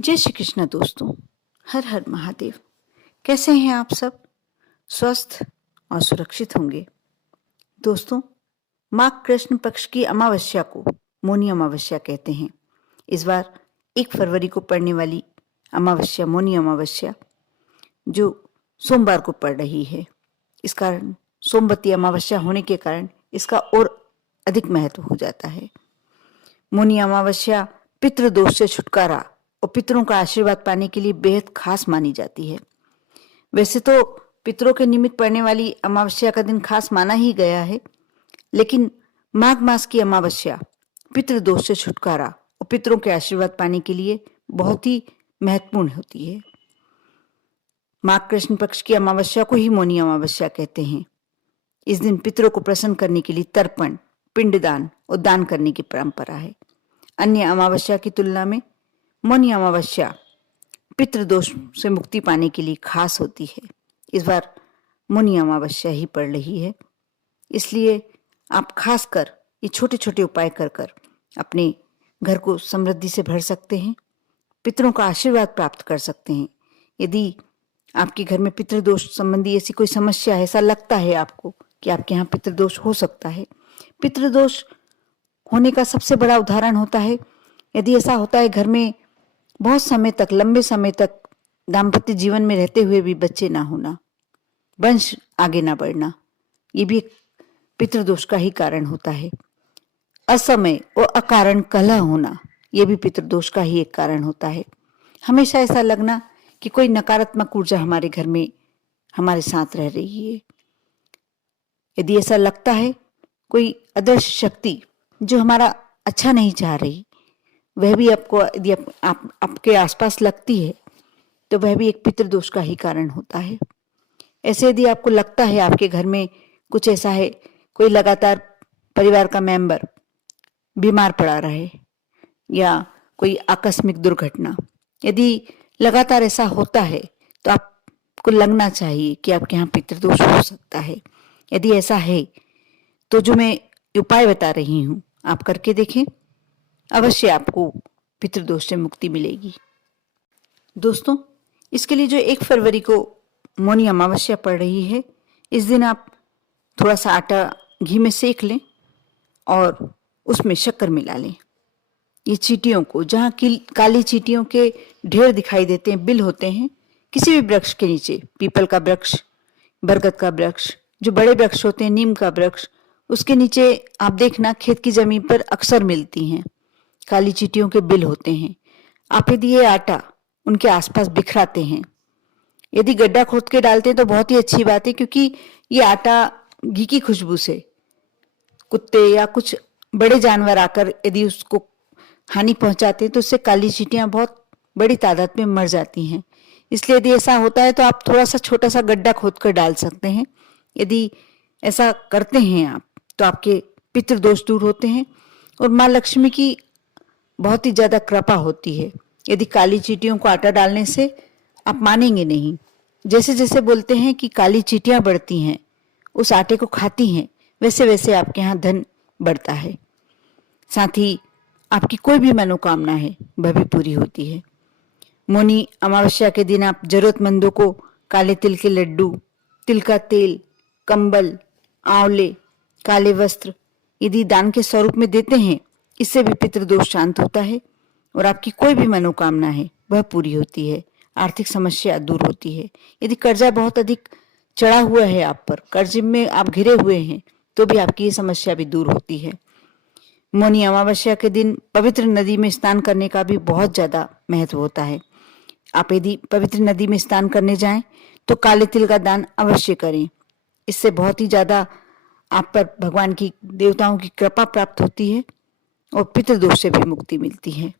जय श्री कृष्ण दोस्तों। हर हर महादेव। कैसे हैं आप सब? स्वस्थ और सुरक्षित होंगे। दोस्तों, माघ कृष्ण पक्ष की अमावस्या को मौनी अमावस्या कहते हैं। इस बार 1 फरवरी को पड़ने वाली अमावस्या मौनी अमावस्या जो सोमवार को पड़ रही है, इस कारण सोमवती अमावस्या होने के कारण इसका और अधिक महत्व हो जाता है। मौनी अमावस्या पितृदोष से छुटकारा और पितरों का आशीर्वाद पाने के लिए बेहद खास मानी जाती है। वैसे तो पितरों के निमित्त पड़ने वाली अमावस्या का दिन खास माना ही गया है, लेकिन माघ मास की अमावस्या पितृदोष से छुटकारा और पितरों के आशीर्वाद पाने के लिए बहुत ही महत्वपूर्ण होती है। माघ कृष्ण पक्ष की अमावस्या को ही मौनी अमावस्या कहते हैं। इस दिन पितरों को प्रसन्न करने के लिए तर्पण, पिंडदान और दान करने की परंपरा है। अन्य अमावस्या की तुलना में मौनी अमावस्या पितृदोष से मुक्ति पाने के लिए खास होती है। इस बार मौनी अमावस्या ही पड़ रही है, इसलिए आप खासकर ये छोटे छोटे उपाय कर अपने घर को समृद्धि से भर सकते हैं, पितरों का आशीर्वाद प्राप्त कर सकते हैं। यदि आपके घर में पितृदोष संबंधी ऐसी कोई समस्या है, ऐसा लगता है आपको कि आपके यहाँ पितृदोष हो सकता है, पितृदोष होने का सबसे बड़ा उदाहरण होता है यदि ऐसा होता है घर में बहुत समय तक, लंबे समय तक दाम्पत्य जीवन में रहते हुए भी बच्चे ना होना, वंश आगे ना बढ़ना, ये भी एक पितृदोष का ही कारण होता है। असमय और अकारण कलह होना, ये भी पितृदोष का ही एक कारण होता है। हमेशा ऐसा लगना कि कोई नकारात्मक ऊर्जा हमारे घर में हमारे साथ रह रही है। यदि ऐसा लगता है कोई अदृश्य शक्ति जो हमारा अच्छा नहीं चाह रही, वह भी आपको यदि आपके आसपास लगती है तो वह भी एक पितृदोष का ही कारण होता है। ऐसे यदि आपको लगता है आपके घर में कुछ ऐसा है, कोई लगातार परिवार का मेंबर बीमार पड़ा रहे या कोई आकस्मिक दुर्घटना, यदि लगातार ऐसा होता है तो आपको लगना चाहिए कि आपके यहाँ पितृदोष हो सकता है। यदि ऐसा है तो जो मैं उपाय बता रही हूँ आप करके देखें, अवश्य आपको पितृदोष से मुक्ति मिलेगी। दोस्तों, इसके लिए जो 1 फरवरी को मौनी अमावस्या पड़ रही है, इस दिन आप थोड़ा सा आटा घी में सेक लें और उसमें शक्कर मिला लें। ये चींटियों को, जहाँ काली चींटियों के ढेर दिखाई देते हैं, बिल होते हैं, किसी भी वृक्ष के नीचे, पीपल का वृक्ष, बरगद का वृक्ष, जो बड़े वृक्ष होते हैं, नीम का वृक्ष, उसके नीचे आप देखना खेत की जमीन पर अक्सर मिलती हैं काली चींटियों के बिल होते हैं। आप यदि ये आटा उनके आसपास बिखराते हैं, यदि गड्ढा खोद के डालते हैं तो बहुत ही अच्छी बात है, क्योंकि ये आटा घी की खुशबू से कुत्ते या कुछ बड़े जानवर आकर यदि उसको हानि पहुंचाते हैं तो उससे काली चींटियां बहुत बड़ी तादाद में मर जाती हैं। इसलिए यदि ऐसा होता है तो आप थोड़ा सा छोटा सा गड्ढा खोद कर डाल सकते हैं। यदि ऐसा करते हैं आप तो आपके पितृदोष दूर होते हैं और माँ लक्ष्मी की बहुत ही ज्यादा कृपा होती है। यदि काली चींटियों को आटा डालने से, आप मानेंगे नहीं, जैसे जैसे बोलते हैं कि काली चींटियां बढ़ती हैं, उस आटे को खाती हैं, वैसे वैसे आपके यहाँ धन बढ़ता है। साथ ही आपकी कोई भी मनोकामना है वह भी पूरी होती है। मौनी अमावस्या के दिन आप जरूरतमंदों को काले तिल के लड्डू, तिल का तेल, कंबल, आंवले, काले वस्त्र यदि दान के स्वरूप में देते हैं, इससे भी पितृदोष शांत होता है और आपकी कोई भी मनोकामना है वह पूरी होती है। आर्थिक समस्या दूर होती है। यदि कर्जा बहुत अधिक चढ़ा हुआ है आप पर, कर्ज में आप घिरे हुए हैं, तो भी आपकी ये समस्या भी दूर होती है। मौनी अमावस्या के दिन पवित्र नदी में स्नान करने का भी बहुत ज्यादा महत्व होता है। आप यदि पवित्र नदी में स्नान करने जाएं तो काले तिल का दान अवश्य करें। इससे बहुत ही ज्यादा आप पर भगवान की, देवताओं की कृपा प्राप्त होती है और पितृदोष से भी मुक्ति मिलती है।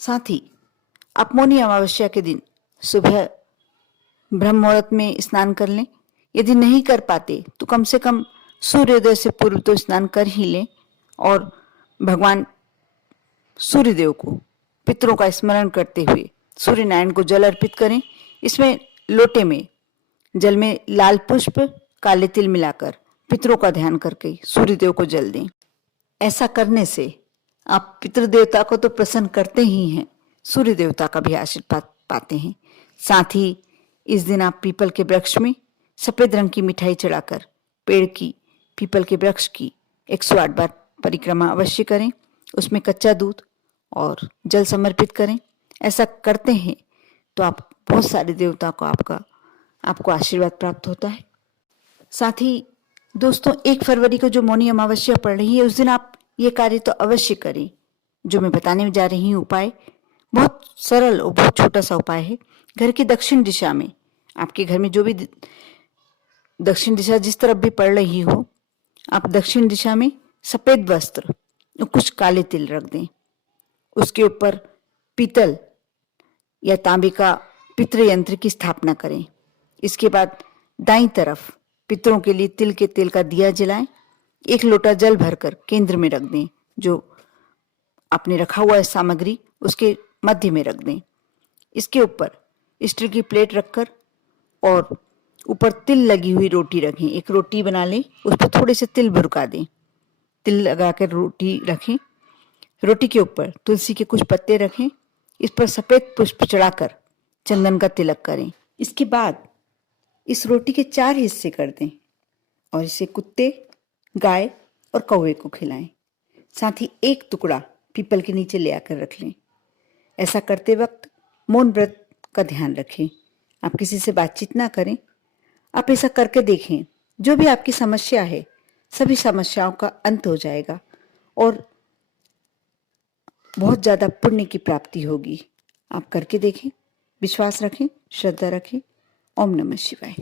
साथ ही आप मौनी अमावस्या के दिन सुबह ब्रह्म मुहूर्त में स्नान कर लें। यदि नहीं कर पाते तो कम से कम सूर्योदय से पूर्व तो स्नान कर ही लें और भगवान सूर्यदेव को, पितरों का स्मरण करते हुए सूर्य नारायण को जल अर्पित करें। इसमें लोटे में जल में लाल पुष्प, काले तिल मिलाकर पितरों का ध्यान करके सूर्यदेव को जल दें। ऐसा करने से आप पितृदेवता को तो प्रसन्न करते ही हैं, सूर्य देवता का भी आशीर्वाद पाते हैं। साथ ही इस दिन आप पीपल के वृक्ष में सफेद रंग की मिठाई चढ़ाकर पेड़ की, पीपल के वृक्ष की 108 बार परिक्रमा अवश्य करें। उसमें कच्चा दूध और जल समर्पित करें। ऐसा करते हैं तो आप बहुत सारे देवताओं को आपको आशीर्वाद प्राप्त होता है। साथ ही दोस्तों, 1 फरवरी को जो मौनी अमावस्या पड़ रही है, उस दिन आप ये कार्य तो अवश्य करें। जो मैं बताने जा रही हूँ उपाय बहुत सरल और बहुत छोटा सा उपाय है। घर की दक्षिण दिशा में, आपके घर में जो भी दक्षिण दिशा जिस तरफ भी पड़ रही हो, आप दक्षिण दिशा में सफेद वस्त्र और कुछ काले तिल रख दें। उसके ऊपर पीतल या तांबे का पितृ यंत्र की स्थापना करें। इसके बाद दाईं तरफ पितरों के लिए तिल के तेल का दिया जलाएं। 1 लोटा जल भरकर केंद्र में रख दें। जो आपने रखा हुआ है सामग्री, उसके मध्य में रख दें। इसके ऊपर स्टील की प्लेट रखकर और ऊपर तिल लगी हुई रोटी रखें। 1 रोटी बना लें, उस पर थोड़े से तिल भुरका दें। तिल लगाकर रोटी रखें। रोटी के ऊपर तुलसी के कुछ पत्ते रखें। इस पर सफेद पुष्प चढ़ाकर चंदन का तिलक करें। इसके बाद इस रोटी के 4 हिस्से कर दें और इसे कुत्ते, गाय और कौवे को खिलाएं। साथ ही 1 टुकड़ा पीपल के नीचे ले आकर रख लें। ऐसा करते वक्त मौन व्रत का ध्यान रखें। आप किसी से बातचीत ना करें। आप ऐसा करके देखें, जो भी आपकी समस्या है, सभी समस्याओं का अंत हो जाएगा और बहुत ज़्यादा पुण्य की प्राप्ति होगी। आप करके देखें, विश्वास रखें, श्रद्धा रखें। ओम नमः शिवाय।